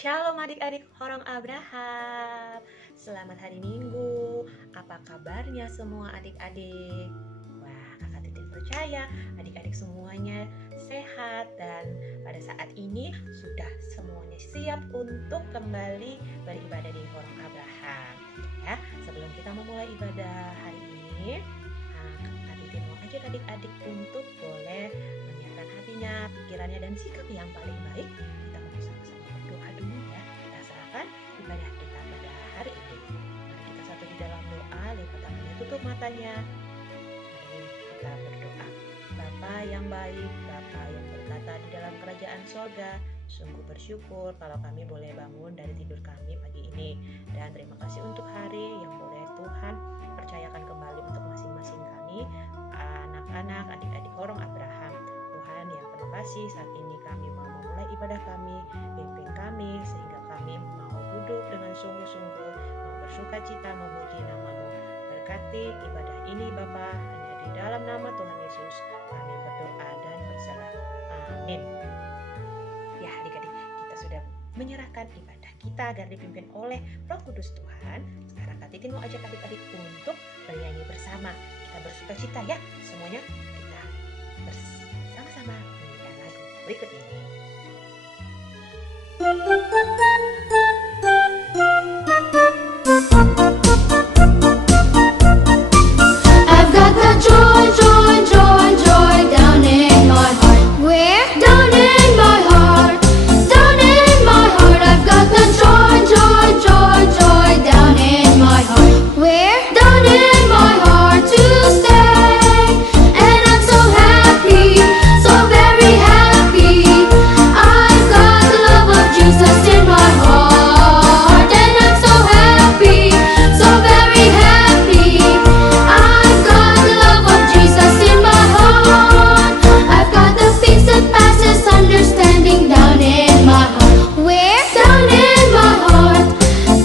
Shalom adik-adik Horong Abraham. Selamat hari Minggu. Apa kabarnya semua adik-adik? Wah, kakak Titin percaya adik-adik semuanya sehat dan pada saat ini sudah semuanya siap untuk kembali beribadah di Horong Abraham. Ya, sebelum kita memulai ibadah hari ini, kakak Titin mau ajak adik-adik untuk boleh menyiapkan hatinya, pikirannya dan sikap yang paling baik. Kita mau sama-sama berdoa dulu ya. Kita serahkan ibadah kita pada hari ini. Mari kita satu di dalam doa, lipat tangannya, tutup matanya. Mari kita berdoa. Bapa yang baik, Bapa yang berkata di dalam kerajaan sorga, sungguh bersyukur kalau kami boleh bangun dari tidur kami pagi ini. Dan terima kasih untuk hari yang boleh Tuhan percayakan kembali untuk masing-masing kami, anak-anak, adik-adik Horong Abraham. Tuhan yang penuh kasih, saat ini kami mau memulai ibadah kami, pimpin kami sehingga kami mau duduk dengan sungguh-sungguh, mau bersuka cita memuji nama-Mu. Berkati ibadah ini Bapa, hanya di dalam nama Tuhan Yesus kami berdoa dan berserah. Amin. Ya adik-adik, kita sudah menyerahkan ibadah kita agar dipimpin oleh Roh Kudus Tuhan. Sekarang Kak Titin mau ajak adik-adik untuk bernyanyi bersama. Kita bersuka cita ya, semuanya kita bersama-sama menyanyikan lagu berikut ini. I've got the joy, joy, joy, joy down in my heart. Where? Down in my heart. Down in my heart. I've got the joy, joy, joy, joy down in my heart. Where? Down in my heart to stay. And I'm so happy, so very happy. I've got the love of Jesus in my heart. And I'm so happy, so very happy. I've got the love of Jesus in my heart. I've got the peace that passes understanding down in my heart. Where? Down in my heart.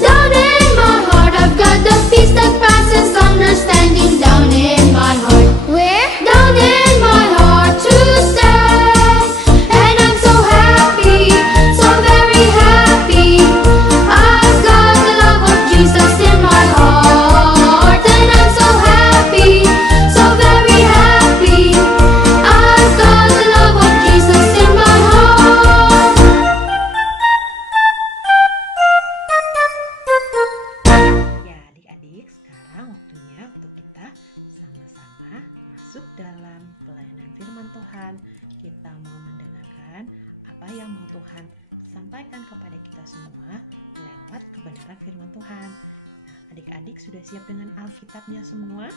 Down in my heart. I've got the peace that passes understanding down in my heart. Where? Down in my heart to stay. And I'm so happy, so very happy. I've got the love of Jesus in my heart. And I'm so happy, so very happy. I've got the love of Jesus in my heart. Ya adik-adik, sekarang waktunya untuk kita sama-sama masuk dalam pelayanan firman Tuhan. Kita mau mendengarkan apa yang mau Tuhan sampaikan kepada kita semua lewat kebenaran firman Tuhan. Nah, adik-adik sudah siap dengan Alkitabnya semua?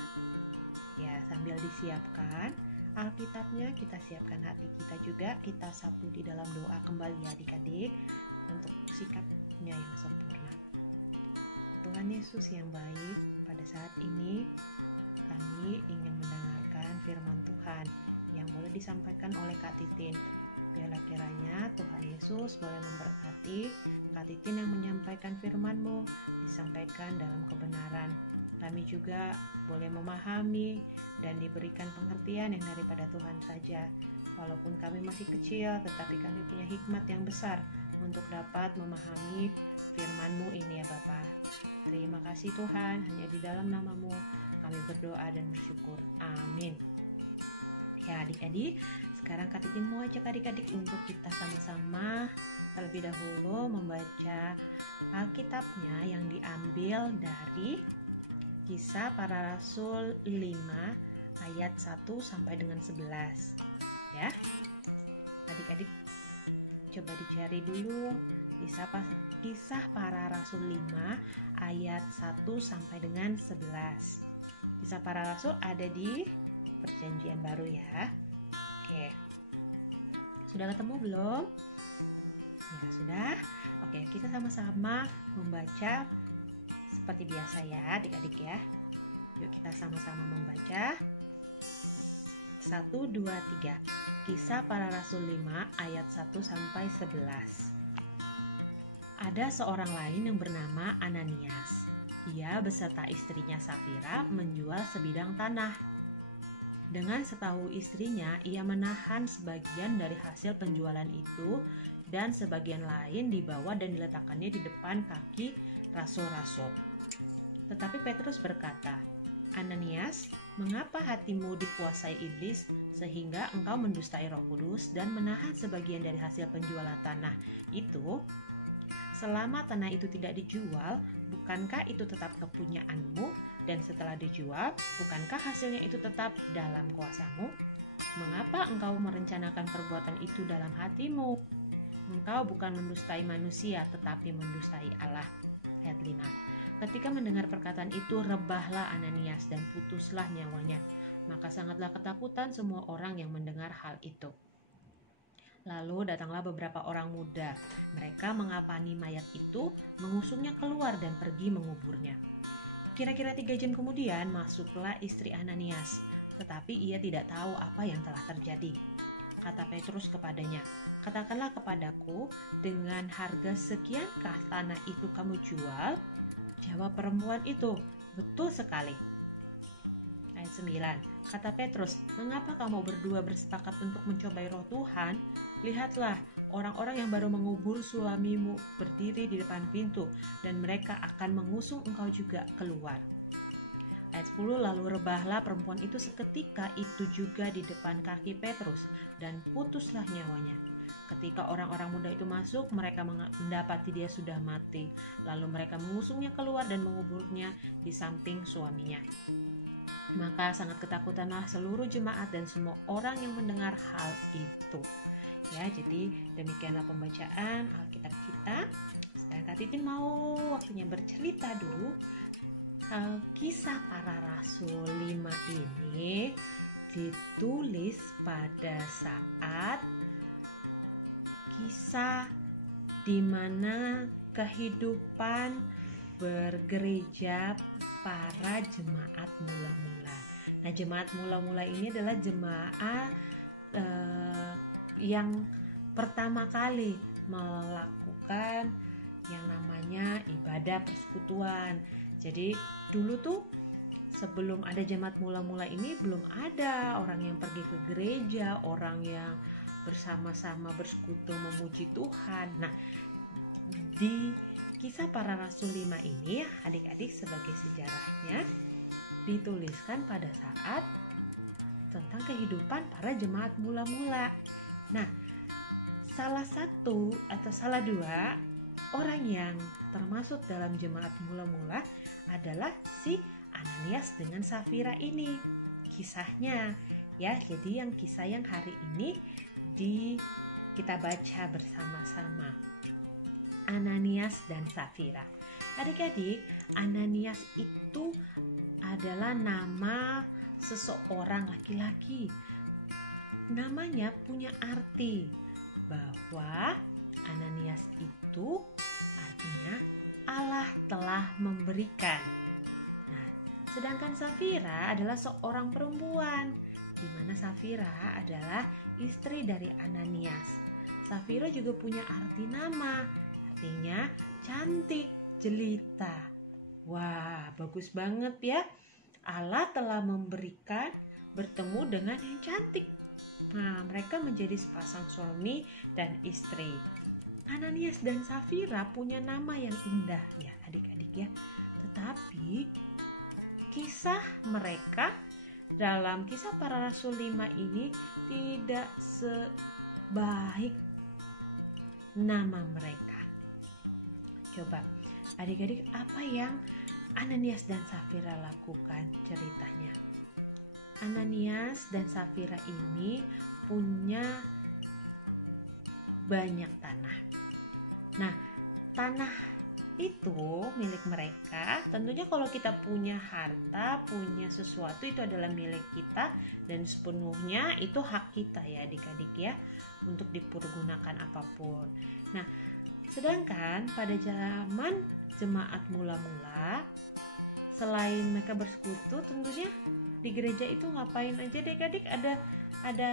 Ya, sambil disiapkan Alkitabnya, kita siapkan hati kita juga. Kita satu di dalam doa kembali ya adik-adik untuk sikapnya yang sempurna. Tuhan Yesus yang baik, pada saat ini kami ingin mendengarkan firman Tuhan yang boleh disampaikan oleh Kak Titin. Biarlah kiranya Tuhan Yesus boleh memberkati Kak Titin yang menyampaikan firman-Mu, disampaikan dalam kebenaran. Kami juga boleh memahami dan diberikan pengertian yang daripada Tuhan saja. Walaupun kami masih kecil, tetapi kami punya hikmat yang besar untuk dapat memahami firman-Mu ini ya Bapa. Terima kasih Tuhan, hanya di dalam nama-Mu kami berdoa dan bersyukur. Amin. Ya adik-adik, sekarang Kak Titin mau ajak adik-adik untuk kita sama-sama terlebih dahulu membaca Alkitabnya yang diambil dari Kisah Para Rasul 5 ayat 1 sampai dengan 11. Ya. Adik-adik coba dicari dulu Kisah Para Rasul 5 ayat 1 sampai dengan 11. Kisah Para Rasul ada di Perjanjian Baru ya. Oke. Sudah ketemu belum? Ya, sudah. Oke, kita sama-sama membaca seperti biasa ya, adik-adik ya. Yuk kita sama-sama membaca. 1, 2, 3. Kisah Para Rasul 5 ayat 1 sampai 11. Ada seorang lain yang bernama Ananias. Ia beserta istrinya Safira menjual sebidang tanah. Dengan setahu istrinya, ia menahan sebagian dari hasil penjualan itu dan sebagian lain dibawa dan diletakkannya di depan kaki rasul-rasul. Tetapi Petrus berkata, "Ananias, mengapa hatimu dikuasai iblis sehingga engkau mendustai Roh Kudus dan menahan sebagian dari hasil penjualan tanah itu? Selama tanah itu tidak dijual, bukankah itu tetap kepunyaanmu? Dan setelah dijual, bukankah hasilnya itu tetap dalam kuasamu? Mengapa engkau merencanakan perbuatan itu dalam hatimu? Engkau bukan mendustai manusia, tetapi mendustai Allah." Ayat 5. Ketika mendengar perkataan itu, rebahlah Ananias dan putuslah nyawanya. Maka sangatlah ketakutan semua orang yang mendengar hal itu. Lalu datanglah beberapa orang muda. Mereka mengapani mayat itu, mengusungnya keluar dan pergi menguburnya. Kira-kira 3 jam kemudian masuklah istri Ananias, tetapi ia tidak tahu apa yang telah terjadi. Kata Petrus kepadanya, "Katakanlah kepadaku, dengan harga sekiankah tanah itu kamu jual?" Jawab perempuan itu, "Betul sekali." Ayat 9. Kata Petrus, "Mengapa kamu berdua bersepakat untuk mencobai Roh Tuhan? Lihatlah, orang-orang yang baru mengubur suamimu berdiri di depan pintu, dan mereka akan mengusung engkau juga keluar." Ayat 10. Lalu rebahlah perempuan itu seketika itu juga di depan kaki Petrus, dan putuslah nyawanya. Ketika orang-orang muda itu masuk, mereka mendapati dia sudah mati. Lalu mereka mengusungnya keluar dan menguburnya di samping suaminya. Maka sangat ketakutanlah seluruh jemaat dan semua orang yang mendengar hal itu. Ya, jadi demikianlah pembacaan Alkitab kita. Sekarang Kak Titin mau waktunya bercerita dulu. Kisah Para Rasul 5 ini ditulis pada saat kisah di mana kehidupan bergereja para jemaat mula-mula. Nah, jemaat mula-mula ini adalah jemaat yang pertama kali melakukan yang namanya ibadah persekutuan. Jadi dulu tuh sebelum ada jemaat mula-mula ini belum ada orang yang pergi ke gereja, orang yang bersama-sama bersekutu memuji Tuhan. Nah, di Kisah Para Rasul 5 ini, adik-adik, sebagai sejarahnya dituliskan pada saat tentang kehidupan para jemaat mula-mula. Nah, salah satu atau salah dua orang yang termasuk dalam jemaat mula-mula adalah si Ananias dengan Safira ini. Kisahnya ya, jadi yang kisah yang hari ini kita baca bersama-sama. Ananias dan Safira. Adik-adik, Ananias itu adalah nama seseorang laki-laki. Namanya punya arti bahwa Ananias itu artinya Allah telah memberikan. Nah, sedangkan Safira adalah seorang perempuan, di mana Safira adalah istri dari Ananias. Safira juga punya arti nama, artinya cantik, jelita. Wah, bagus banget ya. Allah telah memberikan bertemu dengan yang cantik. Nah, mereka menjadi sepasang suami dan istri. Ananias dan Safira punya nama yang indah ya adik-adik ya. Tetapi kisah mereka dalam Kisah Para Rasul 5 ini tidak sebaik nama mereka. Coba adik-adik, apa yang Ananias dan Safira lakukan ceritanya? Ananias dan Safira ini punya banyak tanah. Nah, tanah itu milik mereka. Tentunya kalau kita punya harta, punya sesuatu, itu adalah milik kita dan sepenuhnya itu hak kita ya adik-adik ya, untuk dipergunakan apapun. Nah, sedangkan pada zaman jemaat mula-mula, selain mereka bersekutu, tentunya di gereja itu ngapain aja adik-adik? Ada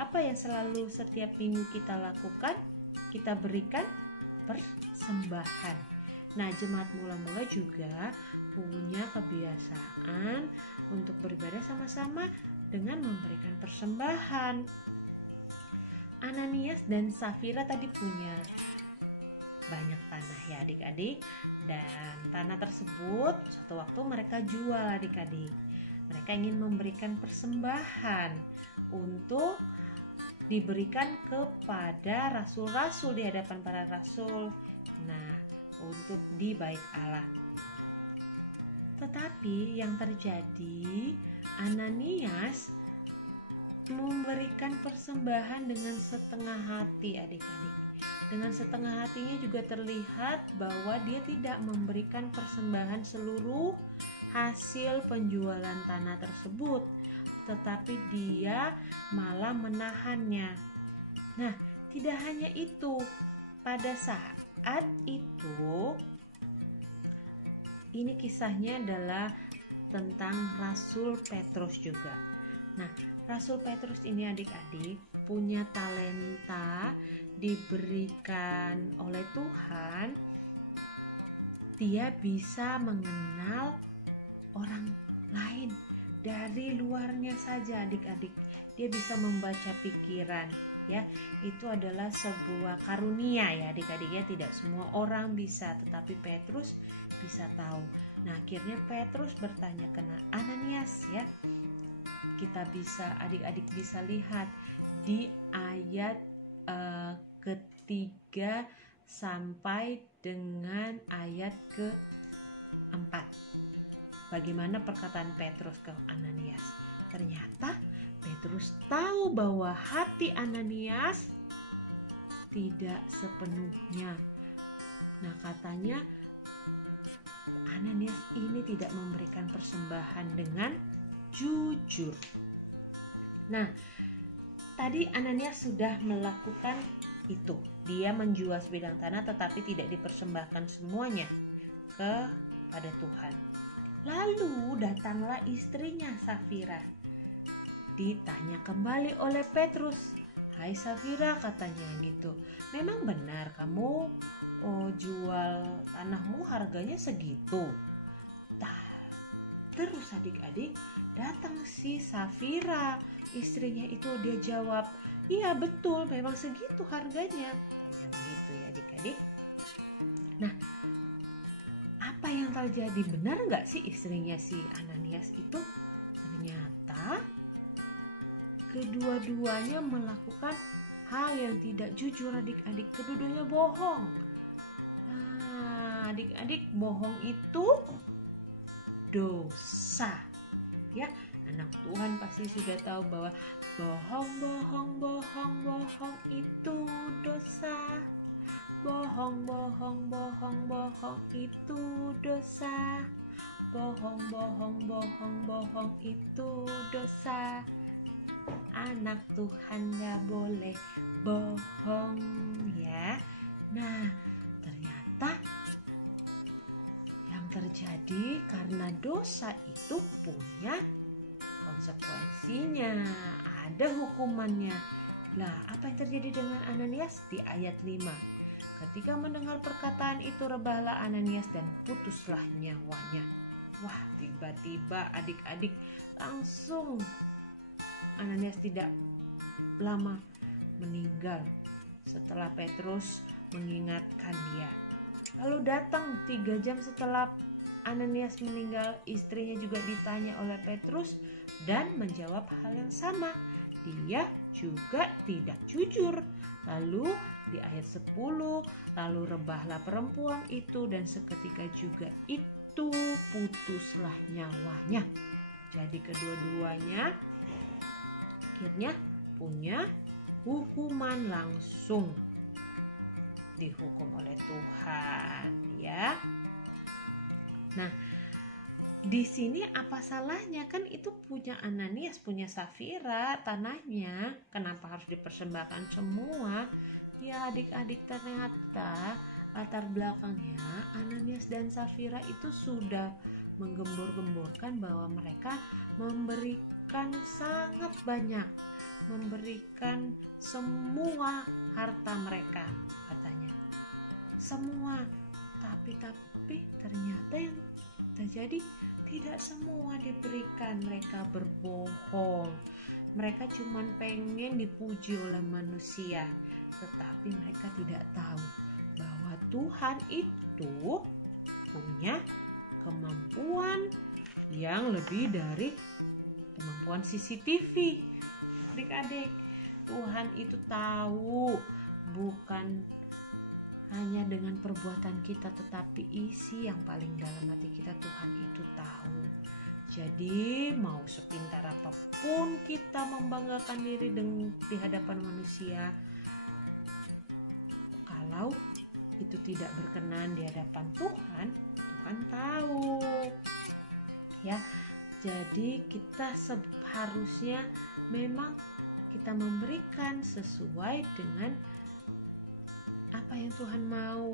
apa yang selalu setiap minggu kita lakukan? Kita berikan persembahan. Nah, jemaat mula-mula juga punya kebiasaan untuk beribadah sama-sama dengan memberikan persembahan. Ananias dan Safira tadi punya banyak tanah ya adik-adik, dan tanah tersebut suatu waktu mereka jual adik-adik. Mereka ingin memberikan persembahan untuk diberikan kepada rasul-rasul di hadapan para rasul. Nah, untuk di bait Allah. Tetapi yang terjadi, Ananias memberikan persembahan dengan setengah hati adik-adik. Dengan setengah hatinya juga terlihat bahwa dia tidak memberikan persembahan seluruh hasil penjualan tanah tersebut, tetapi dia malah menahannya. Nah, tidak hanya itu, pada saat itu, ini kisahnya adalah tentang Rasul Petrus juga. Nah, Rasul Petrus ini adik-adik punya talenta diberikan oleh Tuhan. Dia bisa mengenal orang lain dari luarnya saja adik-adik. Dia bisa membaca pikiran, ya. Itu adalah sebuah karunia ya adik-adik ya. Tidak semua orang bisa, tetapi Petrus bisa tahu. Nah, akhirnya Petrus bertanya ke Ananias ya. Kita bisa, adik-adik bisa lihat di ayat ketiga sampai dengan ayat keempat. Bagaimana perkataan Petrus ke Ananias? Ternyata Petrus tahu bahwa hati Ananias tidak sepenuhnya. Nah, katanya Ananias ini tidak memberikan persembahan dengan jujur. Nah, tadi Ananias sudah melakukan itu. Dia menjual sebidang tanah tetapi tidak dipersembahkan semuanya kepada Tuhan. Lalu datanglah istrinya Safira. Ditanya kembali oleh Petrus. "Hai Safira," katanya gitu. "Memang benar kamu jual tanahmu harganya segitu?" Terus adik-adik datang si Safira, istrinya itu, dia jawab, "Iya betul, memang segitu harganya." Begitu ya adik-adik. Nah, apa yang terjadi? Benar nggak sih istrinya si Ananias itu? Ternyata kedua-duanya melakukan hal yang tidak jujur adik-adik. Kedua-duanya bohong. Nah, adik-adik, bohong itu dosa. Ya, anak Tuhan pasti sudah tahu bahwa bohong itu dosa. Bohong itu dosa. Bohong itu dosa. Anak Tuhan gak boleh bohong ya. Nah, ternyata yang terjadi karena dosa itu punya konsekuensinya, ada hukumannya. Lah, apa yang terjadi dengan Ananias di ayat 5? Ketika mendengar perkataan itu, rebahlah Ananias dan putuslah nyawanya. Wah, tiba-tiba adik-adik langsung Ananias tidak lama meninggal setelah Petrus mengingatkan dia. Lalu datang 3 jam setelah Ananias meninggal, istrinya juga ditanya oleh Petrus dan menjawab hal yang sama. Dia juga tidak jujur. Lalu di ayat 10, lalu rebahlah perempuan itu dan seketika juga itu putuslah nyawanya. Jadi kedua-duanya akhirnya punya hukuman langsung, dihukum oleh Tuhan ya. Nah, di sini apa salahnya? Kan itu punya Ananias, punya Safira tanahnya. Kenapa harus dipersembahkan semua? Ya adik-adik, ternyata latar belakangnya Ananias dan Safira itu sudah menggembur-gemburkan bahwa mereka memberikan sangat banyak, memberikan semua harta mereka katanya, semua. Tapi ternyata yang terjadi Tidak semua diberikan, mereka berbohong. Mereka cuma pengen dipuji oleh manusia, tetapi mereka tidak tahu bahwa Tuhan itu punya kemampuan yang lebih dari kemampuan CCTV. Adik-adik, Tuhan itu tahu, bukan hanya dengan perbuatan kita, tetapi isi yang paling dalam hati kita Tuhan itu tahu. Jadi mau sepintar apapun kita membanggakan diri di hadapan manusia, kalau itu tidak berkenan di hadapan Tuhan, Tuhan tahu. Ya, jadi kita seharusnya memang kita memberikan sesuai dengan apa yang Tuhan mau,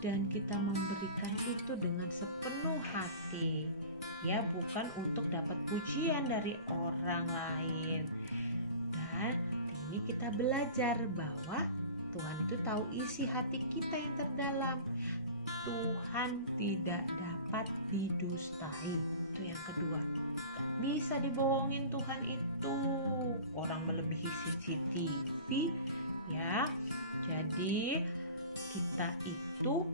dan kita memberikan itu dengan sepenuh hati, ya, bukan untuk dapat pujian dari orang lain. Dan ini kita belajar bahwa Tuhan itu tahu isi hati kita yang terdalam. Tuhan tidak dapat didustai. Itu yang kedua. Gak bisa dibohongin Tuhan itu. Orang melebihi CCTV, ya. Jadi kita itu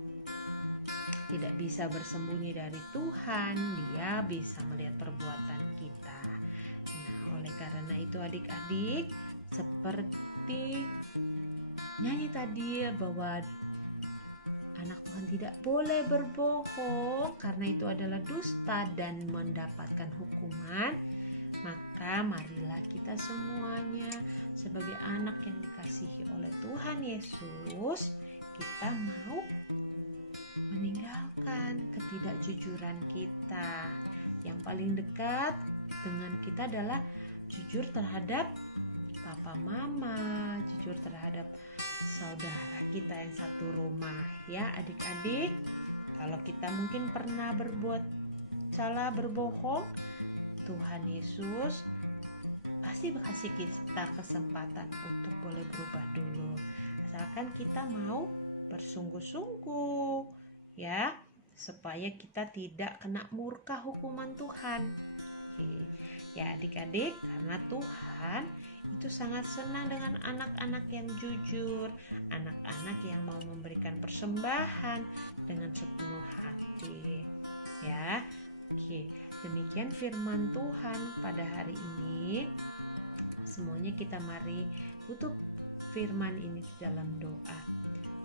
tidak bisa bersembunyi dari Tuhan. Dia bisa melihat perbuatan kita. Nah, oleh karena itu adik-adik, seperti nyanyi tadi bahwa anak Tuhan tidak boleh berbohong karena itu adalah dusta dan mendapatkan hukuman. Maka marilah kita semuanya sebagai anak yang dikasihi oleh Tuhan Yesus, kita mau meninggalkan ketidakjujuran kita. Yang paling dekat dengan kita adalah jujur terhadap papa mama, jujur terhadap saudara kita yang satu rumah, ya adik-adik. Kalau kita mungkin pernah berbuat salah, berbohong, Tuhan Yesus pasti kasih kita kesempatan untuk boleh berubah dulu, asalkan kita mau bersungguh-sungguh, ya, supaya kita tidak kena murka hukuman Tuhan. Oke. Ya adik-adik, karena Tuhan itu sangat senang dengan anak-anak yang jujur, anak-anak yang mau memberikan persembahan dengan sepenuh hati, ya. Oke, demikian firman Tuhan pada hari ini. Semuanya kita mari tutup firman ini di dalam doa.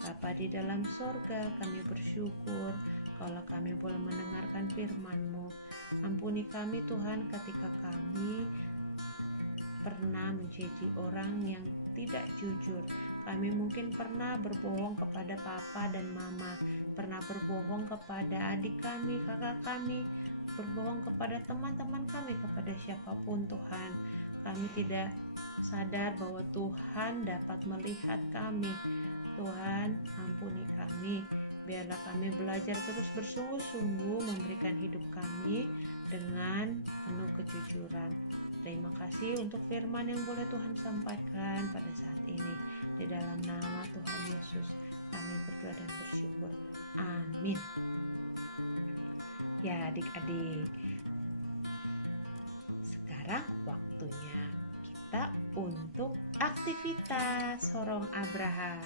Bapa di dalam sorga, kami bersyukur kalau kami boleh mendengarkan firman-Mu. Ampuni kami Tuhan ketika kami pernah menjadi orang yang tidak jujur. Kami mungkin pernah berbohong kepada papa dan mama, pernah berbohong kepada adik kami, kakak kami, berbohong kepada teman-teman kami, kepada siapapun Tuhan. Kami tidak sadar bahwa Tuhan dapat melihat kami. Tuhan, ampuni kami. Biarlah kami belajar terus bersungguh-sungguh memberikan hidup kami dengan penuh kejujuran. Terima kasih untuk firman yang boleh Tuhan sampaikan pada saat ini. Di dalam nama Tuhan Yesus kami berdoa dan bersyukur. Amin. Ya adik-adik, sekarang waktunya kita untuk aktivitas sorong Abraham.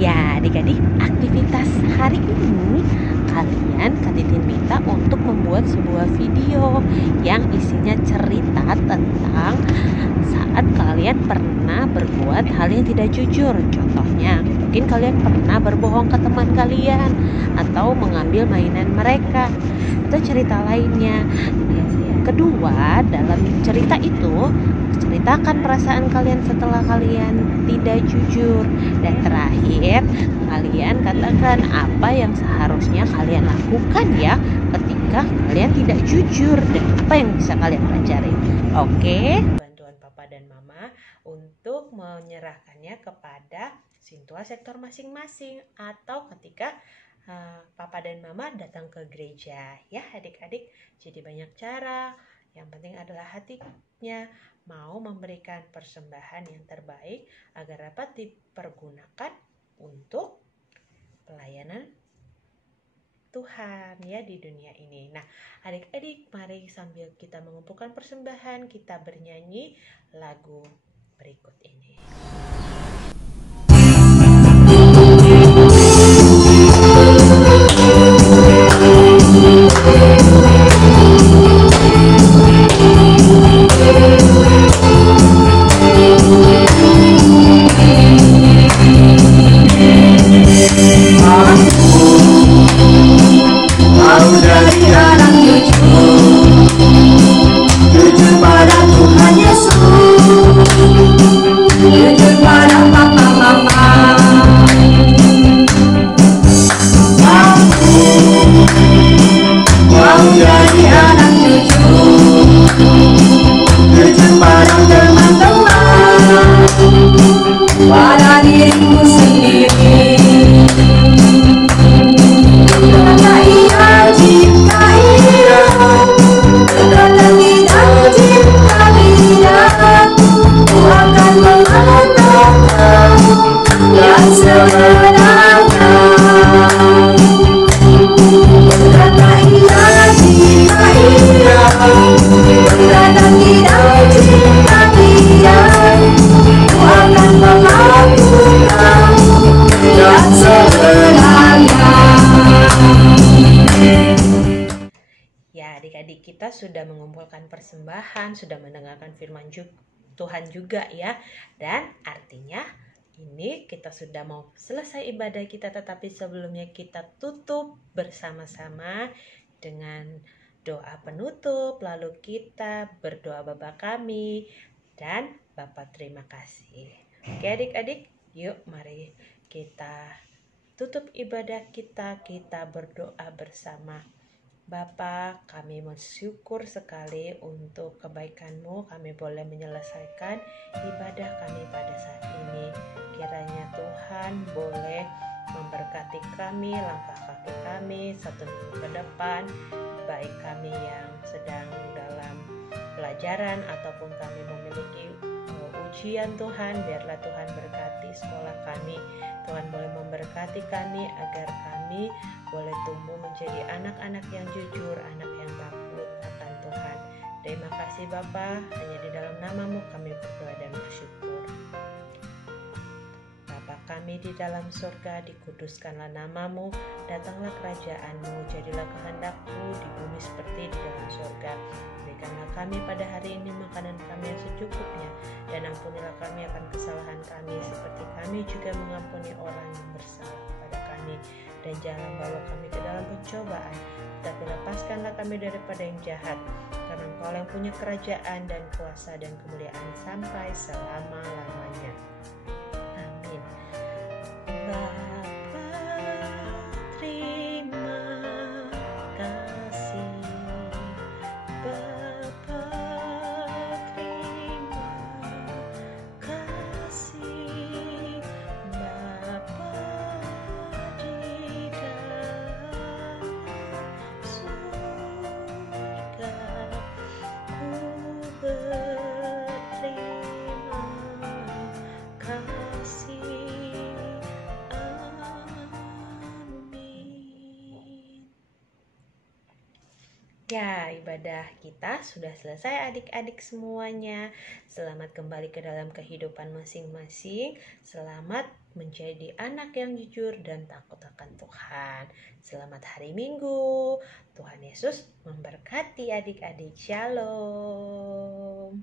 Ya adik-adik, aktivitas hari ini Kak Titin minta untuk membuat sebuah video yang isinya cerita tentang saat kalian pernah berbuat hal yang tidak jujur. Contohnya, mungkin kalian pernah berbohong ke teman kalian atau mengambil mainan mereka. atau cerita lainnya. Kedua, dalam cerita itu ceritakan perasaan kalian setelah kalian tidak jujur. Dan terakhir, kalian katakan apa yang seharusnya kalian lakukan ya ketika kalian tidak jujur dan apa yang bisa kalian pelajari. Oke? Bantuan Papa dan Mama untuk menyerahkannya kepada sintua sektor masing-masing atau ketika Papa dan Mama datang ke gereja ya adik-adik. Jadi banyak cara, yang penting adalah hatinya mau memberikan persembahan yang terbaik agar dapat dipergunakan untuk pelayanan Tuhan ya di dunia ini. Nah adik-adik, mari sambil kita mengumpulkan persembahan, kita bernyanyi lagu berikut ini. Adik-adik, kita sudah mengumpulkan persembahan, sudah mendengarkan firman Tuhan juga ya. Dan artinya ini kita sudah mau selesai ibadah kita, tetapi sebelumnya kita tutup bersama-sama dengan doa penutup. Lalu kita berdoa Bapa kami dan Bapa terima kasih. Oke adik-adik, yuk mari kita tutup ibadah kita berdoa bersama. Bapa, kami bersyukur sekali untuk kebaikan-Mu. Kami boleh menyelesaikan ibadah kami pada saat ini. Kiranya Tuhan boleh memberkati kami, langkah kaki kami satu minggu ke depan, baik kami yang sedang dalam pelajaran ataupun kami memiliki ujian Tuhan. Biarlah Tuhan berkati sekolah kami. Tuhan boleh memberkati kami agar kami boleh tumbuh menjadi anak-anak yang jujur, anak yang takut akan Tuhan. Terima kasih Bapa, hanya di dalam nama-Mu kami berdoa dan bersyukur. Bapa kami di dalam surga, dikuduskanlah nama-Mu, datanglah kerajaan-Mu, jadilah kehendak-Mu di bumi seperti di dalam surga. Berikanlah kami pada hari ini makanan kami yang secukupnya, dan ampunilah kami akan kesalahan kami, seperti kami juga mengampuni orang yang bersalah pada kami. Dan jangan bawa kami ke dalam pencobaan, tetapi lepaskanlah kami daripada yang jahat, karena Engkau yang punya kerajaan dan kuasa dan kemuliaan sampai selama-lamanya. Amin. Bapa, terima kasih. Bapa, terima kasih. Bapa di dalam surga, ku berterima kasih. Amin. Ya, ibadah kita sudah selesai adik-adik semuanya. Selamat kembali ke dalam kehidupan masing-masing. Selamat menjadi anak yang jujur dan takut akan Tuhan. Selamat hari Minggu. Tuhan Yesus memberkati adik-adik. Shalom.